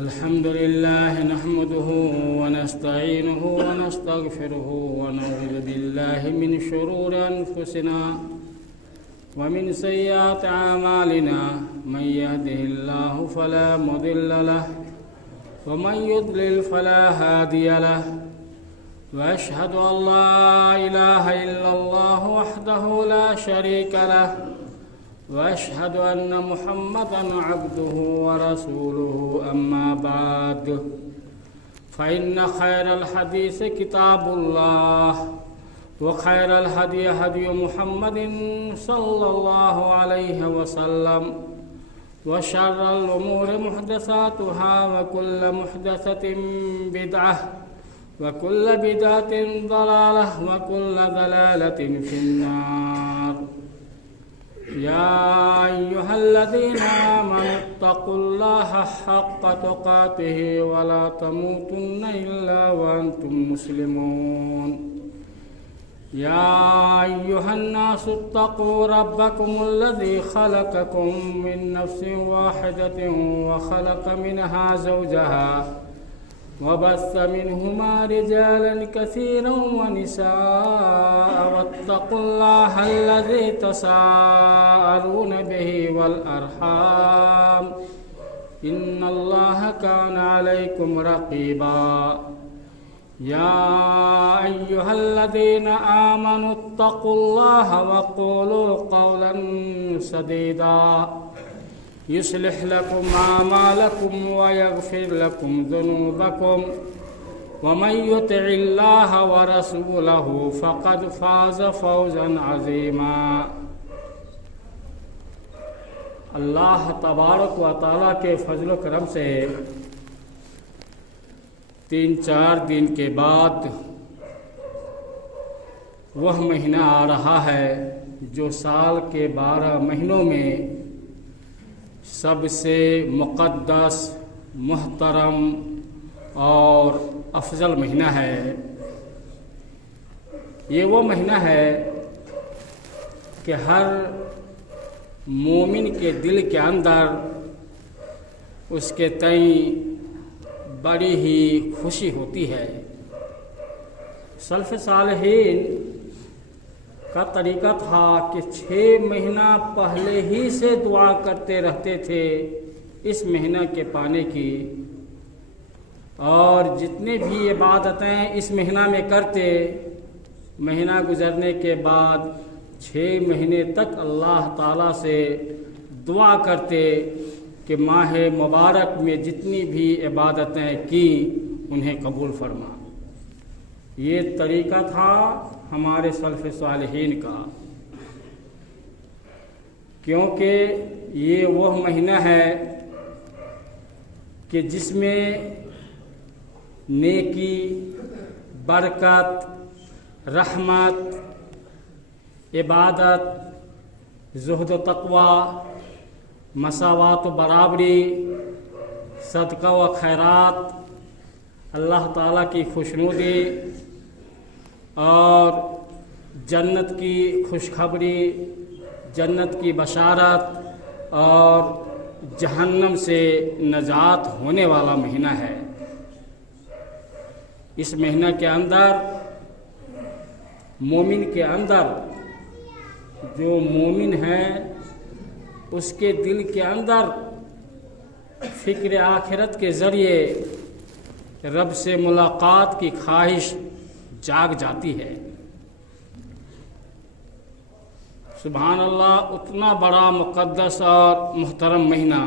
الحمد لله نحمده ونستعينه ونستغفره ونعوذ بالله من شرور أنفسنا ومن سيئات أعمالنا من يهده الله فلا مضل له ومن يضلل فلا هادي له وأشهد أن لا إله إلا الله وحده لا شريك له وأشهد أن محمدًا عبده ورسوله أما بعد فإن خير الحديث كتاب الله وخير الهدي هدي محمد صلى الله عليه وسلم وشر الأمور محدثاتها وكل محدثة بدعة وكل بدعة ضلالة وكل ضلالة في النار يا أيها الذين آمنوا اتقوا الله حق تقاته ولا تموتن إلا وأنتم مسلمون يا أيها الناس اتقوا ربكم الذي خلقكم من نفس واحدة وخلق منها زوجها وبث منهما رجالا كثيرا ونساء واتقوا الله الذي تساءلون به والأرحام إن الله كان عليكم رقيبا يا أيها الذين آمنوا اتقوا الله وقولوا قولا سديدا يصلح لكم أعمالكم ويغفر لكم ذنوبكم ومن يطع الله ورسوله فقد فاز فوزا عظيما اللہ تبارک و تعالیٰ کے فضل و کرم سے 3-4 دن کے بعد وہ مہینہ آ رہا ہے جو سال کے 12 مہینوں میں سب سے مقدس، محترم اور افضل مہینہ ہے۔ یہ وہ مہینہ ہے کہ ہر مومن کے دل کے اندر اس کے تئیں بڑی ہی خوشی ہوتی ہے۔ سلف صالحین کا طریقہ تھا کہ 6 مہینہ پہلے ہی سے دعا کرتے رہتے تھے اس مہینہ کے پانے کی، اور جتنے بھی عبادتیں اس مہینہ میں کرتے، مہینہ گزرنے کے بعد 6 مہینے تک اللہ تعالیٰ سے دعا کرتے کہ ماہ مبارک میں جتنی بھی عبادتیں کی انہیں قبول فرما۔ یہ طریقہ تھا ہمارے سلف صالحین کا، کیونکہ یہ وہ مہینہ ہے کہ جس میں نیکی، برکت، رحمت، عبادت، زہد و تقوی، مساوات و برابری، صدقہ و خیرات، اللہ تعالیٰ کی خوشنودی اور جنت کی خوشخبری، جنت کی بشارت اور جہنم سے نجات ہونے والا مہینہ ہے۔ اس مہینہ کے اندر مومن کے اندر، جو مومن ہے اس کے دل کے اندر فکر آخرت کے ذریعے رب سے ملاقات کی خواہش جاگ جاتی ہے۔ سبحان اللہ، اتنا بڑا مقدس اور محترم مہینہ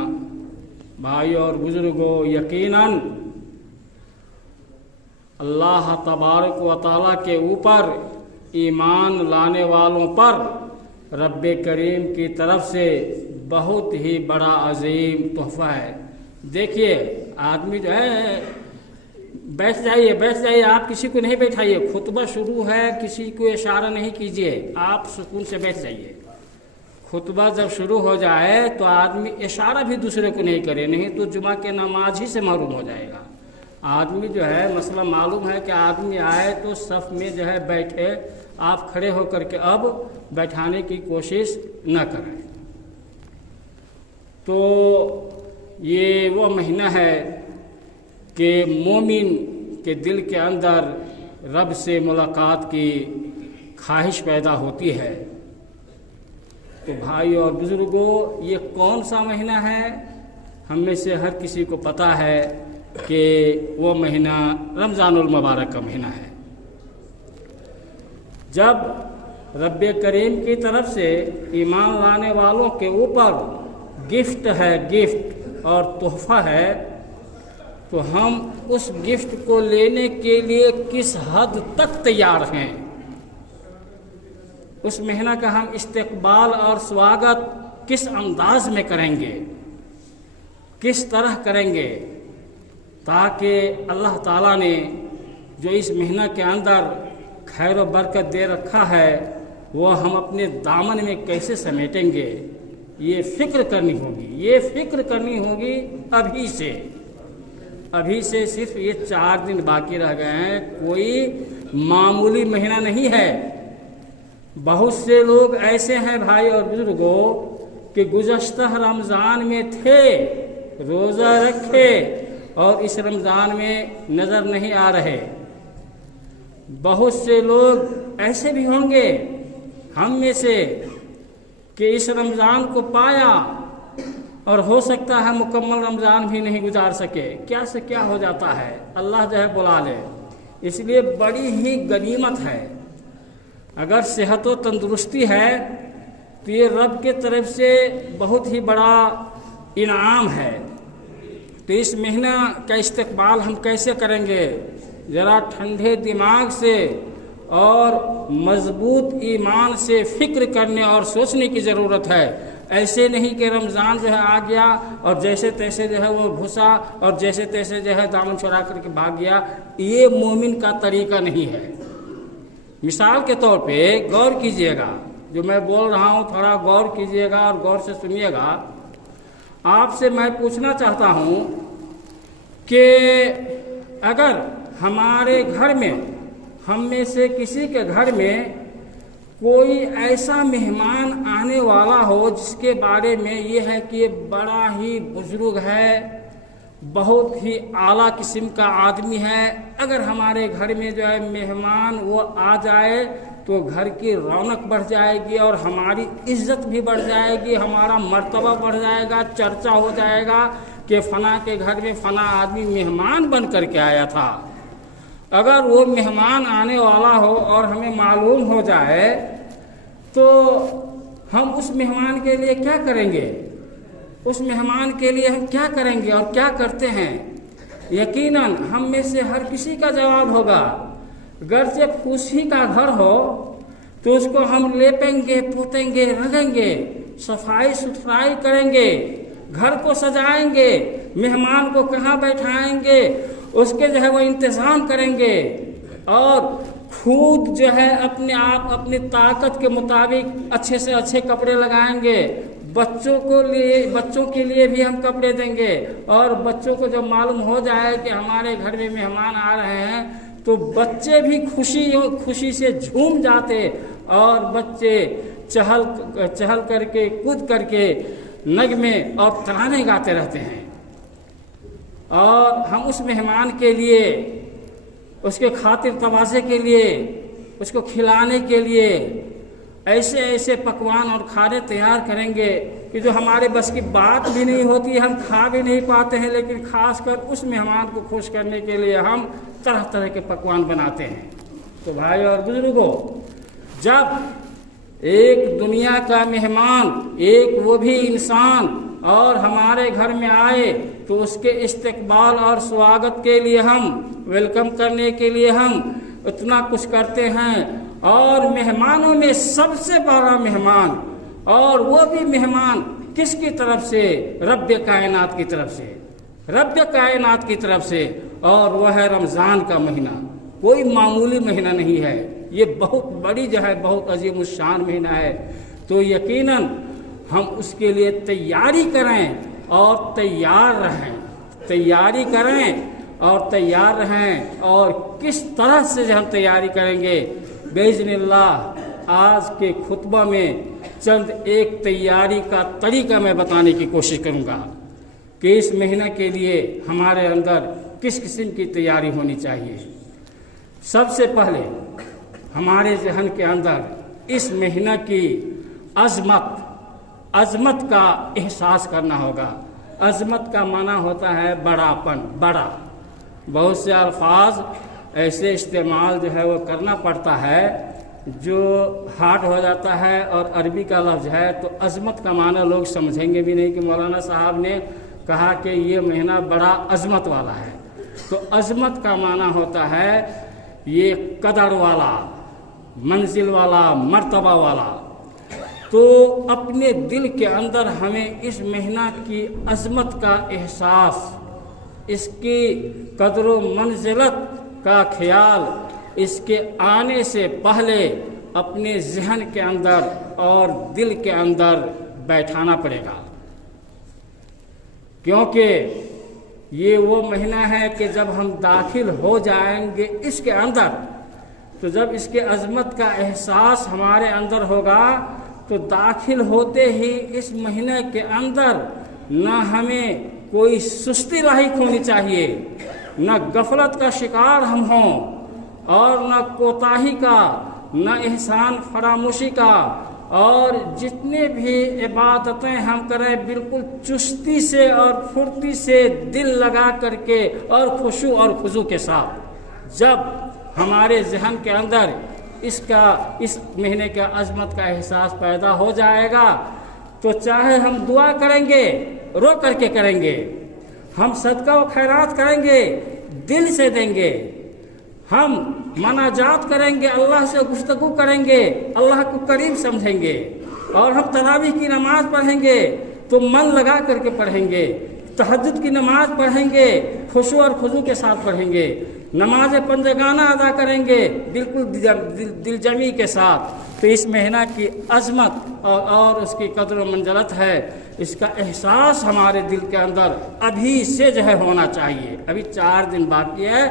بھائیو اور بزرگوں، یقیناً اللہ تبارک و تعالیٰ کے اوپر ایمان لانے والوں پر رب کریم کی طرف سے بہت ہی بڑا عظیم تحفہ ہے۔ دیکھیے، آدمی جو ہے بیٹھ جائیے، آپ کسی کو نہیں بیٹھائیے، خطبہ شروع ہے، کسی کو اشارہ نہیں کیجیے، آپ سکون سے بیٹھ جائیے۔ خطبہ جب شروع ہو جائے تو آدمی اشارہ بھی دوسرے کو نہیں کرے، نہیں تو جمعہ کے نماز ہی سے محروم ہو جائے گا۔ آدمی جو ہے، مسئلہ معلوم ہے کہ آدمی آئے تو صف میں جو ہے بیٹھے، آپ کھڑے ہو کر کے اب بیٹھانے کی کوشش نہ کریں۔ تو یہ وہ مہینہ ہے کہ مومن کے دل کے اندر رب سے ملاقات کی خواہش پیدا ہوتی ہے۔ تو بھائی اور بزرگوں، یہ کون سا مہینہ ہے؟ ہم میں سے ہر کسی کو پتہ ہے کہ وہ مہینہ رمضان المبارک کا مہینہ ہے، جب رب کریم کی طرف سے ایمان لانے والوں کے اوپر گفٹ ہے، گفٹ اور تحفہ ہے، تو ہم اس گفٹ کو لینے کے لیے کس حد تک تیار ہیں؟ اس مہینہ کا ہم استقبال اور سواگت کس انداز میں کریں گے، کس طرح کریں گے، تاکہ اللہ تعالیٰ نے جو اس مہینہ کے اندر خیر و برکت دے رکھا ہے وہ ہم اپنے دامن میں کیسے سمیٹیں گے، یہ فکر کرنی ہوگی، یہ فکر کرنی ہوگی ابھی سے صرف یہ 4 دن باقی رہ گئے ہیں، کوئی معمولی مہینہ نہیں ہے۔ بہت سے لوگ ایسے ہیں بھائی اور بزرگوں کہ گزشتہ رمضان میں تھے، روزہ رکھے، اور اس رمضان میں نظر نہیں آ رہے۔ بہت سے لوگ ایسے بھی ہوں گے ہم میں سے کہ اس رمضان کو پایا اور ہو سکتا ہے مکمل رمضان بھی نہیں گزار سکے، کیا سے کیا ہو جاتا ہے، اللہ جو ہے بلا لے۔ اس لیے بڑی ہی غنیمت ہے، اگر صحت و تندرستی ہے تو یہ رب کے طرف سے بہت ہی بڑا انعام ہے۔ تو اس مہینہ کا استقبال ہم کیسے کریں گے؟ ذرا ٹھنڈے دماغ سے اور مضبوط ایمان سے فکر کرنے اور سوچنے کی ضرورت ہے۔ ایسے نہیں کہ رمضان جو ہے آ گیا اور جیسے تیسے جو ہے وہ گھسا اور جیسے تیسے جو ہے دامن چھڑا کر کے بھاگ گیا، یہ مومن کا طریقہ نہیں ہے۔ مثال کے طور پہ غور کیجئے گا، جو میں بول رہا ہوں تھوڑا غور کیجئے گا اور غور سے سنیے گا۔ آپ سے میں پوچھنا چاہتا ہوں کہ اگر ہمارے گھر میں، ہم میں سے کسی کے گھر میں کوئی ایسا مہمان آنے والا ہو جس کے بارے میں یہ ہے کہ یہ بڑا ہی بزرگ ہے، بہت ہی اعلیٰ قسم کا آدمی ہے، اگر ہمارے گھر میں جو ہے مہمان وہ آ جائے تو گھر کی رونق بڑھ جائے گی اور ہماری عزت بھی بڑھ جائے گی، ہمارا مرتبہ بڑھ جائے گا، چرچا ہو جائے گا کہ فلاں کے گھر میں فلاں آدمی مہمان بن کر کے آیا تھا۔ اگر وہ مہمان آنے والا ہو اور ہمیں معلوم ہو جائے تو ہم اس مہمان کے لیے کیا کریں گے؟ اس مہمان کے لیے ہم کیا کریں گے اور کیا کرتے ہیں؟ یقیناً ہم میں سے ہر کسی کا جواب ہوگا، گرچہ پھوسی کا گھر ہو تو اس کو ہم لیپیں گے، پوتیں گے، رنگیں گے، صفائی ستھرائی کریں گے، گھر کو سجائیں گے، مہمان کو کہاں بیٹھائیں گے اس کے جو ہے وہ انتظام کریں گے، اور خود جو ہے اپنے آپ اپنی طاقت کے مطابق اچھے سے اچھے کپڑے لگائیں گے، بچوں کے لیے بھی ہم کپڑے دیں گے، اور بچوں کو جب معلوم ہو جائے کہ ہمارے گھر میں مہمان آ رہے ہیں تو بچے بھی خوشی سے جھوم جاتے، اور بچے چہل کر کے کود کر کے نغمے اور ترانے گاتے رہتے ہیں، اور ہم اس مہمان کے لیے، اس کے خاطر تواضع کے لیے، اس کو کھلانے کے لیے ایسے ایسے پکوان اور کھانے تیار کریں گے کہ جو ہمارے بس کی بات بھی نہیں ہوتی، ہم کھا بھی نہیں پاتے ہیں، لیکن خاص کر اس مہمان کو خوش کرنے کے لیے ہم طرح طرح کے پکوان بناتے ہیں۔ تو بھائی اور بزرگوں، جب ایک دنیا کا مہمان، ایک وہ بھی انسان، اور ہمارے گھر میں آئے تو اس کے استقبال اور سواگت کے لیے ہم، ویلکم کرنے کے لیے ہم اتنا کچھ کرتے ہیں، اور مہمانوں میں سب سے بڑا مہمان، اور وہ بھی مہمان کس کی طرف سے؟ رب کائنات کی طرف سے، رب کائنات کی طرف سے، اور وہ ہے رمضان کا مہینہ۔ کوئی معمولی مہینہ نہیں ہے، یہ بہت بڑی جو ہے بہت عظیم الشان مہینہ ہے۔ تو یقیناً ہم اس کے لیے تیاری کریں اور تیار رہیں، تیاری کریں اور تیار رہیں، اور کس طرح سے ہم تیاری کریں گے باذن اللہ آج کے خطبہ میں چند ایک تیاری کا طریقہ میں بتانے کی کوشش کروں گا۔ کہ اس مہینہ کے لیے ہمارے اندر کس قسم کی تیاری ہونی چاہیے۔ سب سے پہلے ہمارے ذہن کے اندر اس مہینہ کی عظمت کا احساس کرنا ہوگا۔ عظمت کا معنی ہوتا ہے بڑاپن، بڑا۔ بہت سے الفاظ ایسے استعمال جو ہے وہ کرنا پڑتا ہے جو ہارڈ ہو جاتا ہے، اور عربی کا لفظ ہے تو عظمت کا معنی لوگ سمجھیں گے بھی نہیں کہ مولانا صاحب نے کہا کہ یہ مہینہ بڑا عظمت والا ہے۔ تو عظمت کا معنی ہوتا ہے یہ قدر والا، منزل والا، مرتبہ والا۔ تو اپنے دل کے اندر ہمیں اس مہینہ کی عظمت کا احساس، اس کی قدر و منزلت کا خیال اس کے آنے سے پہلے اپنے ذہن کے اندر اور دل کے اندر بیٹھانا پڑے گا، کیونکہ یہ وہ مہینہ ہے کہ جب ہم داخل ہو جائیں گے اس کے اندر، تو جب اس کے عظمت کا احساس ہمارے اندر ہوگا تو داخل ہوتے ہی اس مہینے کے اندر نہ ہمیں کوئی سستی لاحق ہونی چاہیے، نہ غفلت کا شکار ہم ہوں، اور نہ کوتاہی کا، نہ احسان فراموشی کا، اور جتنے بھی عبادتیں ہم کریں بالکل چستی سے اور پھرتی سے دل لگا کر کے اور خشوع اور خضوع کے ساتھ۔ جب ہمارے ذہن کے اندر اس مہینے کا عظمت کا احساس پیدا ہو جائے گا تو چاہے ہم دعا کریں گے رو کر کے کریں گے، ہم صدقہ و خیرات کریں گے دل سے دیں گے، ہم مناجات کریں گے، اللہ سے گفتگو کریں گے، اللہ کو قریب سمجھیں گے، اور ہم تراویح کی نماز پڑھیں گے تو من لگا کر کے پڑھیں گے، تہجد کی نماز پڑھیں گے خشوع اور خضوع کے ساتھ پڑھیں گے، نماز پنجگانہ ادا کریں گے بالکل دل جمی کے ساتھ۔ تو اس مہینہ کی عظمت اور اس کی قدر و منزلت ہے، اس کا احساس ہمارے دل کے اندر ابھی سے جو ہے ہونا چاہیے۔ ابھی 4 دن باقی ہے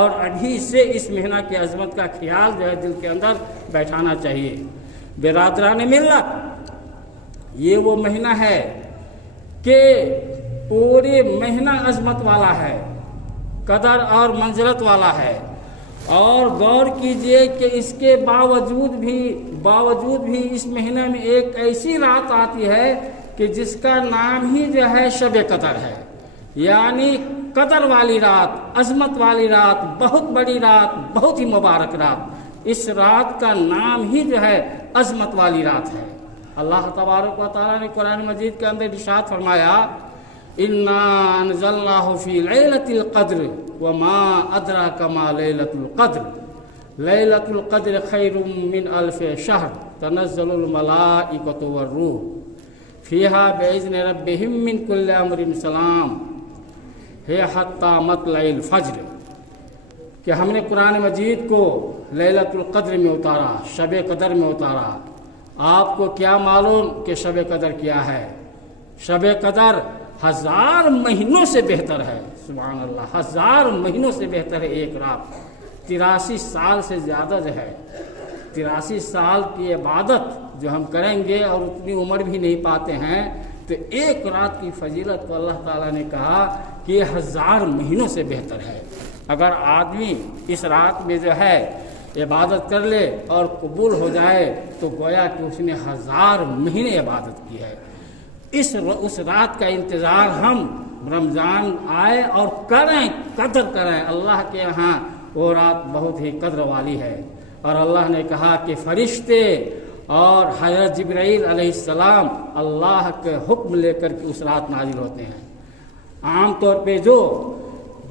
اور ابھی سے اس مہینہ کی عظمت کا خیال جو ہے دل کے اندر بیٹھانا چاہیے۔ برادران ملت، یہ وہ مہینہ ہے کہ پورے مہینہ عظمت والا ہے، قدر اور منزلت والا ہے، اور غور کیجئے کہ اس کے باوجود بھی اس مہینے میں ایک ایسی رات آتی ہے کہ جس کا نام ہی جو ہے شب قدر ہے، یعنی قدر والی رات، عظمت والی رات، بہت بڑی رات، بہت ہی مبارک رات۔ اس رات کا نام ہی جو ہے عظمت والی رات ہے۔ اللہ تبارک و تعالیٰ نے قرآن مجید کے اندر ارشاد فرمایا، اِنَّا أَنزَلْنَاهُ فِي لَيْلَةِ الْقَدْرِ وَمَا أَدْرَاكَ مَا لَيْلَةُ الْقَدْرِ لَيْلَةُ الْقَدْرِ خَيْرٌ مِّنْ أَلْفِ شَهْرٍ تَنَزَّلُ الْمَلَائِكَةُ وَالرُّوحُ فِيهَا بِإِذْنِ رَبِّهِم مِّن كُلِّ أَمْرٍ سَلَامٌ هِيَ حَتَّى مَطْلَعِ الْفَجْرِ کہ ہم نے قرآن مجید کو لیلۃ القدر میں اتارا، شب قدر میں اتارا۔ آپ کو کیا معلوم کہ شب قدر کیا ہے؟ شب قدر 1000 مہینوں سے بہتر ہے، سبحان اللہ، 1000 مہینوں سے بہتر ہے ایک رات۔ 83 سال سے زیادہ جو ہے، 83 سال کی عبادت جو ہم کریں گے اور اتنی عمر بھی نہیں پاتے ہیں، تو ایک رات کی فضیلت کو اللہ تعالیٰ نے کہا کہ یہ 1000 مہینوں سے بہتر ہے۔ اگر آدمی اس رات میں جو ہے عبادت کر لے اور قبول ہو جائے تو گویا کہ اس نے 1000 مہینے عبادت کی ہے۔ اس رات کا انتظار ہم رمضان آئے اور کریں، قدر کریں۔ اللہ کے ہاں وہ رات بہت ہی قدر والی ہے، اور اللہ نے کہا کہ فرشتے اور حضرت جبرائیل علیہ السلام اللہ کے حکم لے کر کے اس رات نازل ہوتے ہیں۔ عام طور پہ جو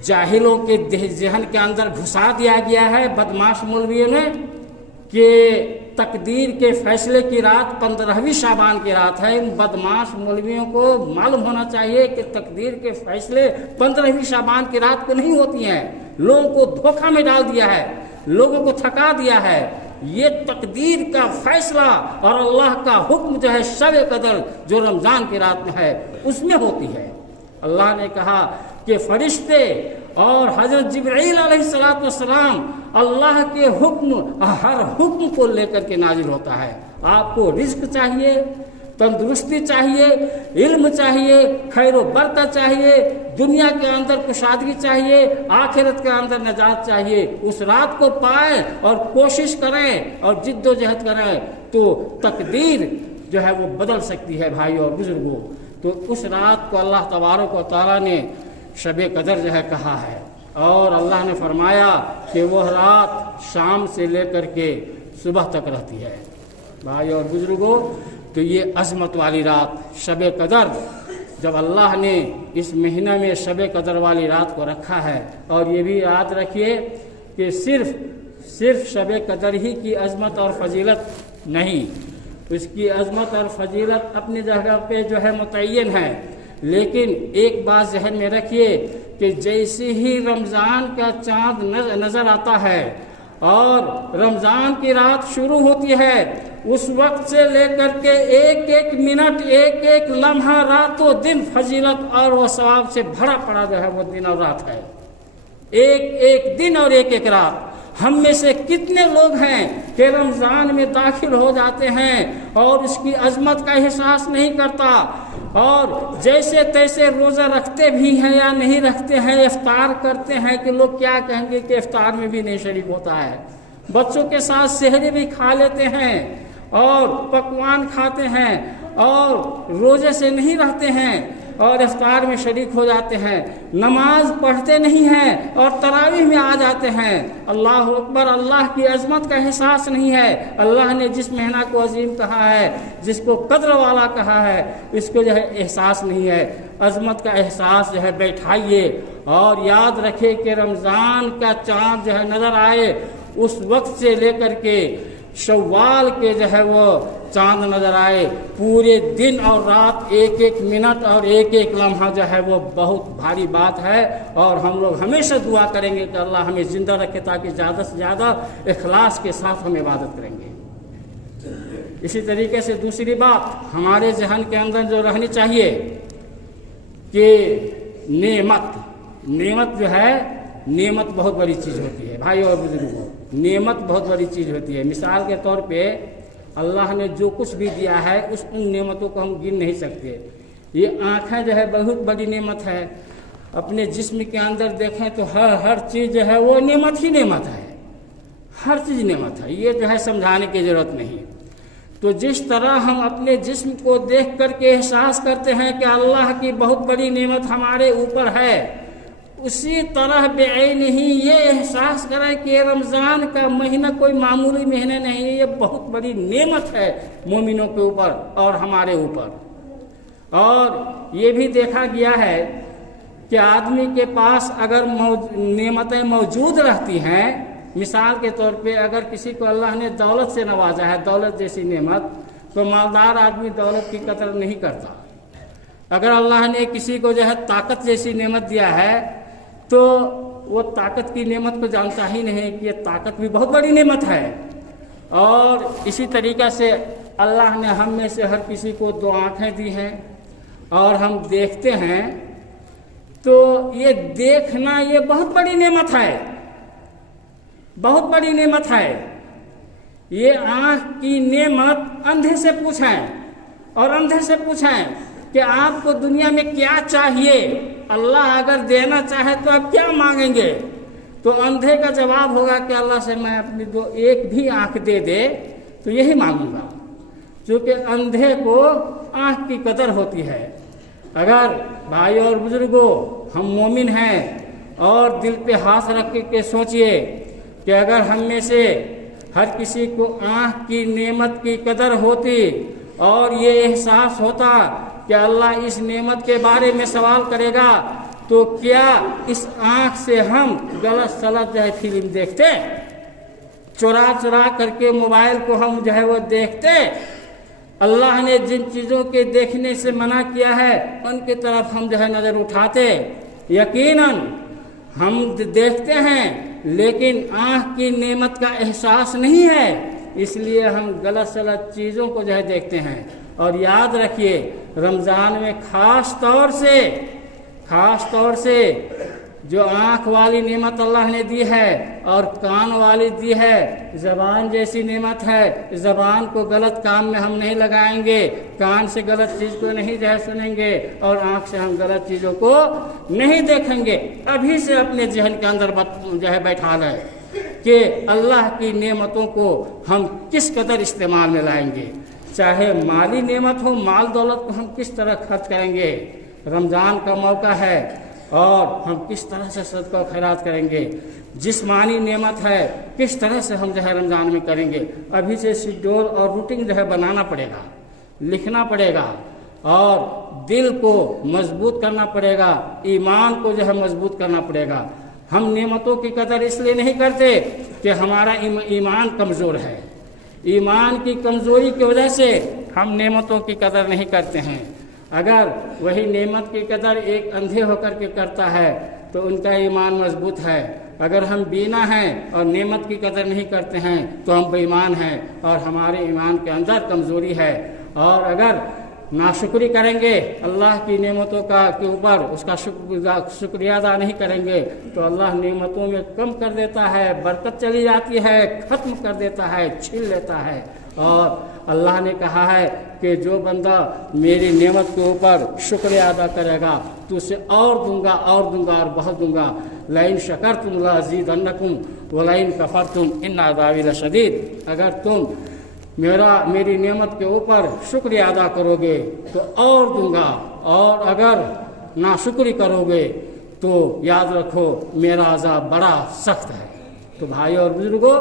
جاہلوں کے ذہن کے اندر گھسا دیا گیا ہے بدماش مولویوں نے کہ تقدیر کے فیصلے کی رات 15ویں شعبان کی رات ہے، ان بدماش مولویوں کو معلوم ہونا چاہیے کہ تقدیر کے فیصلے 15ویں شعبان کی رات کو نہیں ہوتی ہیں۔ لوگوں کو دھوکہ میں ڈال دیا ہے، لوگوں کو تھکا دیا ہے۔ یہ تقدیر کا فیصلہ اور اللہ کا حکم جو ہے شب قدر جو رمضان کی رات میں ہے اس میں ہوتی ہے۔ اللہ نے کہا کہ فرشتے اور حضرت جبرائیل علیہ السلام اللہ کے حکم، ہر حکم کو لے کر کے نازل ہوتا ہے۔ آپ کو رزق چاہیے، तंदुरुस्ती चाहिए, इल्म चाहिए, खैर व बरकत चाहिए, दुनिया के अंदर कुशादगी चाहिए, आखिरत के अंदर नजात चाहिए। उस रात को पाए और कोशिश करें और जिद्दोजहद करें तो तकदीर जो है वो बदल सकती है भाइयों और बुजुर्गों। तो उस रात को अल्लाह तबारक व तआला ने शब कदर जो है कहा है, और अल्लाह ने फरमाया कि वह रात शाम से लेकर के सुबह तक रहती है। भाई और बुजुर्गों, तो ये अज़मत वाली रात शब कदर, जब अल्लाह ने इस महीने में शब कदर वाली रात को रखा है, और ये भी याद रखिए कि सिर्फ शब कदर ही की अज़मत और फजीलत नहीं, उसकी अज़मत और फजीलत अपनी जगह पे जो है मुतय्यन है। लेकिन एक बात जहन में रखिए कि जैसे ही रमज़ान का चाँद नज़र आता है और रमज़ान की रात शुरू होती है, उस वक्त से लेकर के एक एक मिनट, एक एक लम्हा, रातों दिन फजीलत और वह सवाब से भरा पड़ा जो है वो दिन और रात है। एक एक दिन और एक एक रात। हम में से कितने लोग हैं कि रमज़ान में दाखिल हो जाते हैं और उसकी अजमत का एहसास नहीं करता, और जैसे तैसे रोज़ा रखते भी हैं या नहीं रखते हैं, इफ्तार करते हैं कि लोग क्या कहेंगे कि इफ्तार में भी नहीं शरीक होता है, बच्चों के साथ सहरी भी खा लेते हैं और पकवान खाते हैं और रोज़े से नहीं रहते हैं और इफ्तार में शरीक हो जाते हैं, नमाज पढ़ते नहीं हैं और तरावीह में आ जाते हैं। अल्लाह अकबर, अल्लाह की अजमत का एहसास नहीं है। अल्लाह ने जिस महीना को अजीम कहा है, जिसको कद्र वाला कहा है, इसको जो है एहसास नहीं है। अजमत का एहसास जो है बैठाइए और याद रखिए कि रमज़ान का चाँद जो है नज़र आए, उस वक्त से लेकर के शव्वाल के जो है वो चांद नजर आए, पूरे दिन और रात, एक एक मिनट और एक एक लम्हा जो है वो बहुत भारी बात है। और हम लोग हमेशा दुआ करेंगे कि अल्लाह हमें जिंदा रखे ताकि ज़्यादा से ज़्यादा इखलास के साथ हम इबादत करेंगे। इसी तरीके से दूसरी बात हमारे जहन के अंदर जो रहनी चाहिए कि नेमत जो है, नेमत बहुत बड़ी चीज़ होती है भाई और बुजुर्गों। नेमत बहुत बड़ी चीज़ होती है। मिसाल के तौर पे अल्लाह ने जो कुछ भी दिया है उस उन नेमतों को हम गिन नहीं सकते। ये आँखें जो है बहुत बड़ी नेमत है। अपने जिस्म के अंदर देखें तो हर चीज़ जो है वो नेमत ही नेमत है, हर चीज़ नेमत है। ये जो है समझाने की ज़रूरत नहीं। तो जिस तरह हम अपने जिस्म को देख करके एहसास करते हैं कि अल्लाह की बहुत बड़ी नेमत हमारे ऊपर है, उसी तरह बेअैन ही ये एहसास करें कि रमज़ान का महीना कोई मामूली महीना नहीं है, ये बहुत बड़ी नेमत है मोमिनों के ऊपर और हमारे ऊपर। और ये भी देखा गया है कि आदमी के पास अगर नेमतें मौजूद रहती हैं, मिसाल के तौर पे अगर किसी को अल्लाह ने दौलत से नवाजा है, दौलत जैसी नेमत, तो मालदार आदमी दौलत की कदर नहीं करता। अगर अल्लाह ने किसी को जो है ताकत जैसी नेमत दिया है तो वो ताकत की नेमत को जानता ही नहीं कि ये ताकत भी बहुत बड़ी नेमत है। और इसी तरीक़े से अल्लाह ने हम में से हर किसी को दो आँखें दी हैं और हम देखते हैं, तो ये देखना ये बहुत बड़ी नेमत है, बहुत बड़ी नेमत है। ये आँख की नेमत अंधे से पूछें और अंधे से पूछें कि आपको दुनिया में क्या चाहिए, अल्लाह अगर देना चाहे तो आप क्या मांगेंगे, तो अंधे का जवाब होगा कि अल्लाह से मैं अपनी एक भी आँख दे दे तो यही मांगूंगा, क्योंकि अंधे को आँख की कदर होती है। अगर भाई और बुजुर्गों हम मोमिन हैं और दिल पे हाथ रख के सोचिए कि अगर हम में से हर किसी को आँख की नेमत की कदर होती और ये एहसास होता कि अल्लाह इस नेमत के बारे में सवाल करेगा, तो क्या इस आँख से हम गलत सलत जो है फिल्म देखते, चुरा चुरा करके मोबाइल को हम जो है वो देखते? अल्लाह ने जिन चीज़ों के देखने से मना किया है उनकी तरफ हम जो है नज़र उठाते। यकीनन हम देखते हैं लेकिन आँख की नेमत का एहसास नहीं है, इसलिए हम गलत सलत चीज़ों को जो है देखते हैं। और याद रखिए रमज़ान में ख़ास तौर से जो आँख वाली नेमत अल्लाह ने दी है और कान वाली दी है, ज़बान जैसी नेमत है। ज़बान को गलत काम में हम नहीं लगाएंगे, कान से गलत चीज़ को नहीं जो है सुनेंगे, और आँख से हम गलत चीज़ों को नहीं देखेंगे। अभी से अपने जहन के अंदर जो है बैठा लें कि अल्लाह की नेमतों को हम किस कदर इस्तेमाल में लाएंगे। चाहे माली नेमत हो, माल दौलत को हम किस तरह खर्च करेंगे। रमज़ान का मौका है और हम किस तरह से सदका खैरात करेंगे। जिस्मानी नेमत है, किस तरह से हम जो है रमज़ान में करेंगे। अभी से शेड्यूल और रूटीन जो है बनाना पड़ेगा, लिखना पड़ेगा, और दिल को मजबूत करना पड़ेगा, ईमान को जो है मजबूत करना पड़ेगा। हम नेमतों की कदर इसलिए नहीं करते कि हमारा ईमान कमज़ोर है। ईमान की कमज़ोरी की वजह से हम नेमतों की कदर नहीं करते हैं। अगर वही नेमत की कदर एक अंधे होकर के करता है तो उनका ईमान मजबूत है। अगर हम बीना हैं और नेमत की कदर नहीं करते हैं तो हम बेईमान हैं और हमारे ईमान के अंदर कमज़ोरी है। और अगर नाशुक्री करेंगे अल्लाह की नेमतों का के ऊपर, उसका शुक्रिया अदा नहीं करेंगे तो अल्लाह नेमतों में कम कर देता है, बरकत चली जाती है, ख़त्म कर देता है, छीन लेता है। और अल्लाह ने कहा है कि जो बंदा मेरी नेमत के ऊपर शुक्रिया अदा करेगा तो उसे और दूंगा और बहुत दूंगा। लइन शकरतुम लअज़ीदन्नकुम वलइन कफरतुम इन्न अज़ाबी लशदीद। अगर तुम मेरी नेमत के ऊपर शुक्रिया अदा करोगे तो और दूंगा, और अगर नाशुक्री करोगे तो याद रखो मेरा अज़ाब बड़ा सख्त है। तो भाइयों और बुजुर्गों,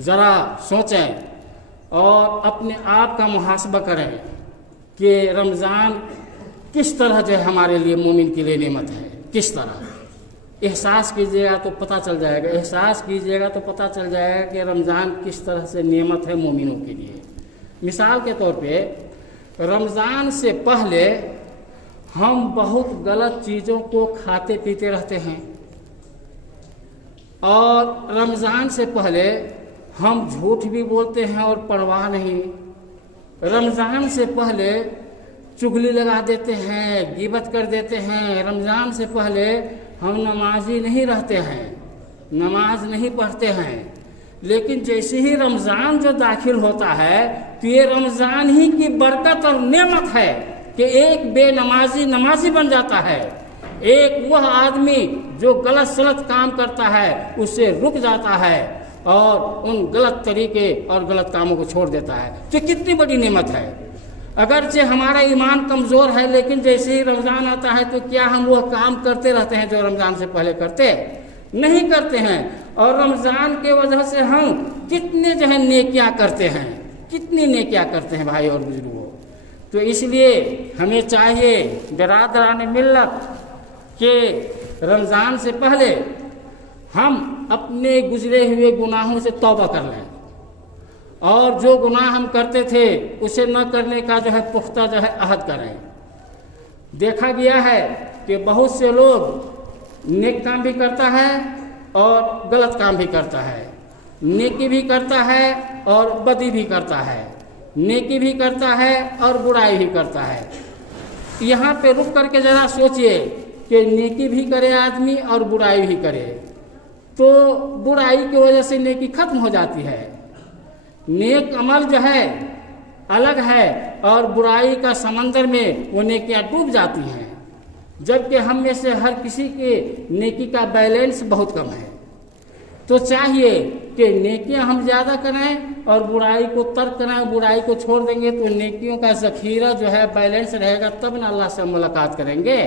ज़रा सोचें और अपने आप का मुहासबा करें कि रमज़ान किस तरह जो है हमारे लिए मोमिन के लिए नेमत है। किस तरह एहसास कीजिएगा तो पता चल जाएगा, एहसास कीजिएगा तो पता चल जाएगा कि रमज़ान किस तरह से नेमत है मोमिनों के लिए। मिसाल के तौर पे रमज़ान से पहले हम बहुत गलत चीज़ों को खाते पीते रहते हैं, और रमज़ान से पहले हम झूठ भी बोलते हैं और परवाह नहीं। रमज़ान से पहले चुगली लगा देते हैं, गिबत कर देते हैं। रमज़ान से पहले हम नमाजी नहीं रहते हैं, नमाज नहीं पढ़ते हैं। लेकिन जैसे ही रमज़ान जो दाखिल होता है तो ये रमज़ान ही की बरकत और नेमत है कि एक बेनमाजी नमाजी बन जाता है। एक वह आदमी जो गलत सलत काम करता है उससे रुक जाता है और उन गलत तरीके और गलत कामों को छोड़ देता है। तो कितनी बड़ी नेमत है। अगरचे हमारा ईमान कमज़ोर है, लेकिन जैसे ही रमज़ान आता है तो क्या हम वह काम करते रहते हैं जो रमज़ान से पहले करते नहीं करते हैं। और रमज़ान के वजह से हम कितने जो है नेकियां करते हैं, कितनी नेकियां करते हैं भाई और बुजुर्गों। तो इसलिए हमें चाहिए बिरादरान मिल्लत कि रमज़ान से पहले हम अपने गुजरे हुए गुनाहों से तौबा कर लें, और जो गुनाह हम करते थे उसे न करने का जो है पुख्ता जो है अहद करें। देखा गया है कि बहुत से लोग नेक काम भी करता है और गलत काम भी करता है, नेकी भी करता है और बदी भी करता है, नेकी भी करता है और बुराई भी करता है। यहाँ पे रुक करके ज़रा सोचिए कि नेकी भी करे आदमी और बुराई भी करे तो बुराई की वजह से नेकी खत्म हो जाती है। नेक अमल जो है अलग है और बुराई का समंदर में वो नेकियां डूब जाती हैं, जबकि हम में से हर किसी के नेकी का बैलेंस बहुत कम है। तो चाहिए कि नेकियां हम ज़्यादा करें और बुराई को तर्क करें। बुराई को छोड़ देंगे तो नेकियों का ज़ख़ीरा जो है बैलेंस रहेगा, तब ना अल्लाह से मुलाकात करेंगे।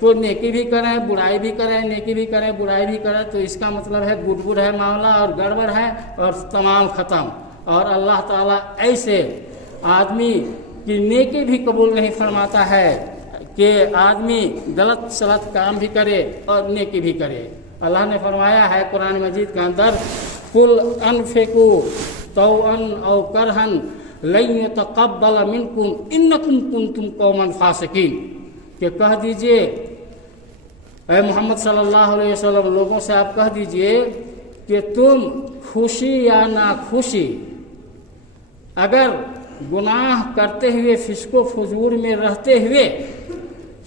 तो नेकी भी करें, बुराई भी करें, नेकी भी करें, बुराई भी करें, तो इसका मतलब है गुड़गुड़ है मामला और गड़बड़ है और तमाम ख़त्म। और अल्लाह ताला ऐसे आदमी की नेकी भी कबूल नहीं फरमाता है कि आदमी गलत सलत काम भी करे और नेकी भी करे। अल्लाह ने फरमाया है कुरान मजीद के अंदर, कुल अनफिकू तौअन औ करहन लन यतक़ब्बल मिनकुम इन्नकुम कुंतुम कौमन फासिकीन, कि कह दीजिए ऐ मोहम्मद सल्लल्लाहु अलैहि वसल्लम, लोगों से आप कह दीजिए कि तुम खुशी या ना खुशी अगर गुनाह करते हुए फिस्को फजूर में रहते हुए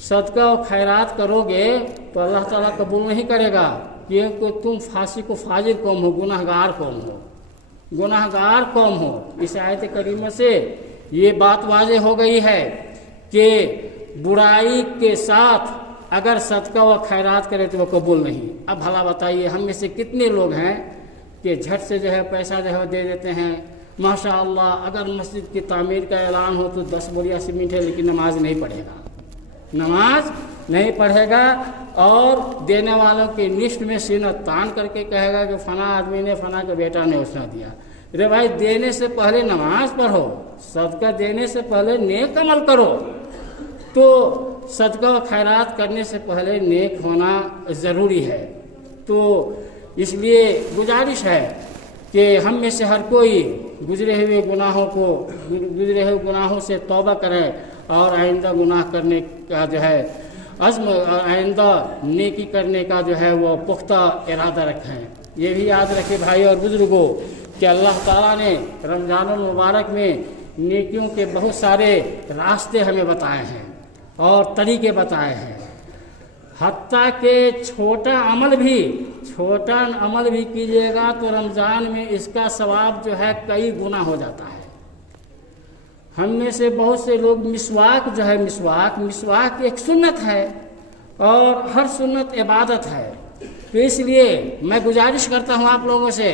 सदका और खैरात करोगे तो अल्लाह ताला कबूल नहीं करेगा, क्योंकि तुम फासिक व फाजिर कौम हो, गुनाहगार कौम हो, गुनाहगार कौम हो। इस आयत करीमा से ये बात वाज़े हो गई है कि बुराई के साथ अगर सदका व खैरात करे तो वो कबूल नहीं। अब भला बताइए, हम में से कितने लोग हैं कि झट से जो है पैसा जो है दे देते हैं, माशाअल्लाह, अगर मस्जिद की तामीर का ऐलान हो तो 10 बोरिया सीमेंट है, लेकिन नमाज नहीं पढ़ेगा, नमाज नहीं पढ़ेगा, और देने वालों की लिस्ट में सीना तान करके कहेगा कि फना आदमी ने, फना के बेटा ने उसने दिया। अरे भाई, देने से पहले नमाज पढ़ो, सदका देने से पहले नेक अमल करो। तो सदका व खैरात करने से पहले नेक होना ज़रूरी है। तो इसलिए गुजारिश है कि हम में से हर कोई गुजरे हुए गुनाहों से तौबा करें और आइंदा गुनाह करने का जो है अज़्म, आइंदा नेकी करने का जो है वो पुख्ता इरादा रखें। ये भी याद रखें भाई और बुज़ुर्गों कि अल्लाह ताला ने रमज़ानुल मुबारक में नेकियों के बहुत सारे रास्ते हमें बताए हैं और तरीके बताए हैं। हत्ता के छोटा अमल भी कीजिएगा तो रमज़ान में इसका सवाब जो है कई गुना हो जाता है। हम में से बहुत से लोग मिसवाक जो है, मिसवाक एक सुन्नत है और हर सुन्नत इबादत है। तो इसलिए मैं गुजारिश करता हूँ आप लोगों से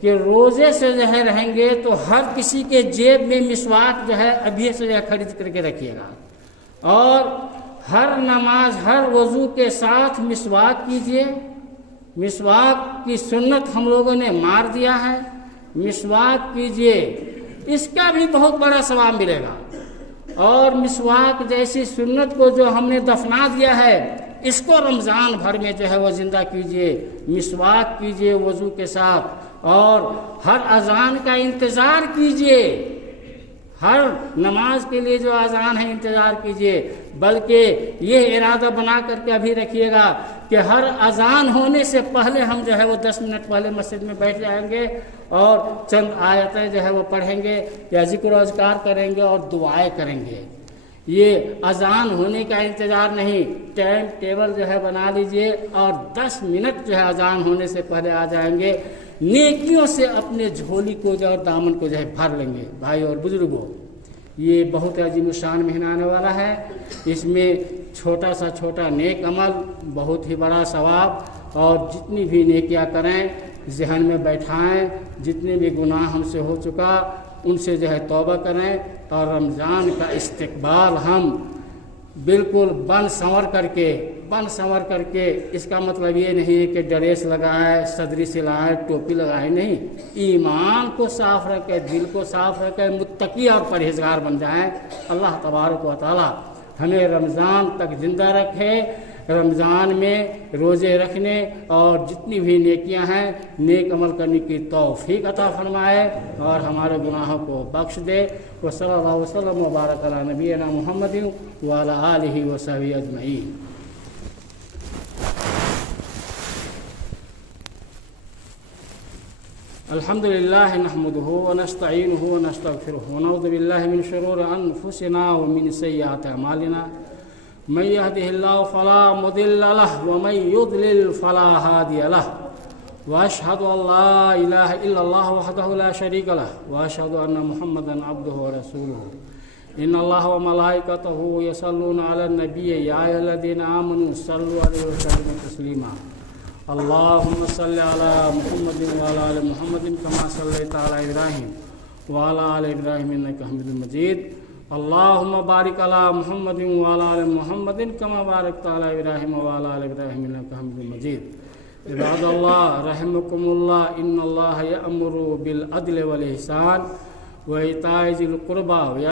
कि रोज़े से जो है रहेंगे तो हर किसी के जेब में मिसवाक जो है अभी से जो है खरीद करके रखिएगा, और हर नमाज, हर वज़ू के साथ मिसवाक कीजिए। मिसवाक की सुन्नत हम लोगों ने मार दिया है, मिसवाक कीजिए, इसका भी बहुत बड़ा सवाब मिलेगा। और मिसवाक जैसी सुन्नत को जो हमने दफना दिया है, इसको रमज़ान भर में जो है वो ज़िंदा कीजिए। मिसवाक कीजिए वज़ू के साथ, और हर अज़ान का इंतज़ार कीजिए, हर नमाज के लिए जो अज़ान है इंतज़ार कीजिए। बल्कि ये इरादा बना करके अभी रखिएगा कि हर अज़ान होने से पहले हम जो है वो 10 मिनट पहले मस्जिद में बैठ जाएंगे और चंद आयतें जो है वो पढ़ेंगे या ज़िक्र अज़कार करेंगे और दुआएं करेंगे। ये अज़ान होने का इंतज़ार नहीं, टाइम टेबल जो है बना लीजिए और 10 मिनट जो है अज़ान होने से पहले आ जाएंगे। नेकियों से अपने झोली को जो और दामन को जो है भर लेंगे। भाई और बुजुर्गों, ये बहुत अजीम शान महीना आने वाला है। इसमें छोटा सा छोटा नेक अमल, बहुत ही बड़ा सवाब, और जितनी भी नेकियां करें ज़हन में बैठाएं। जितने भी गुनाह हमसे हो चुका उनसे जो है तौबा करें, और रमज़ान का इस्तकबाल हम बिल्कुल बन संवर करके, इसका मतलब ये नहीं है कि ड्रेस लगाए, सदरी सिलाए, टोपी लगाए, नहीं। ईमान को साफ रखें, दिल को साफ रखें, मुत्तकी और परहेजगार बन जाएं। अल्लाह तबारक व तआला हमें रमज़ान तक ज़िंदा रखे, रमज़ान में रोज़े रखने और जितनी भी नेकियां हैं नेक अमल करने की तौफीक अता फरमाए और हमारे गुनाहों को बख्श दे। व सल्लल्लाहु वसल्लम व बारक अला नबीना मुहम्मदिन व अला आलिहि व सहबिहि अजमईन। अल्हम्दुलिल्लाह नहमदुहु व नस्तईनुहु व नस्तगफिरुहु व नऊज़ु बिल्लाहि मिन शुरूरि अनफुसिना व मिन सय्यिआति अमालिना। मन यहदिहिल्लाहु फला मुदिल्ल लहु व मन युद्लिल फला हादिय लहु। व अशहदु अल्ला इलाहा इल्लल्लाह वहदहु ला शरीका लहु व अशहदु अन्न मुहम्मदन अब्दुहु व रसूलुहु। इन्नल्लाह व मलाइकतहु यसल्लूना अलन नबिय्य या अय्युहल्लज़ीना आमनू सल्लु अलैहि व सल्लिमू तस्लीमा। अल्लाहुम्मा सल्लि अला मुहम्मदिन व अला आलि मुहम्मदिन कमा सल्लैता अला इब्राहीम व अला आलि इब्राहीम इन्नका हमीदुम मजीद। अल्लाहुम्मा बारिक अला मुहम्मदिन व अला आलि मुहम्मदिन कमा बारकता अला इब्राहीम व अला आलि इब्राहीम इन्नका हमीदुम मजीद। इबादल्लाह रहमकुमुल्लाह, इन्नल्लाह यअमुरु बिल अदलि वल इहसान व इताइ ज़िल क़ुरबा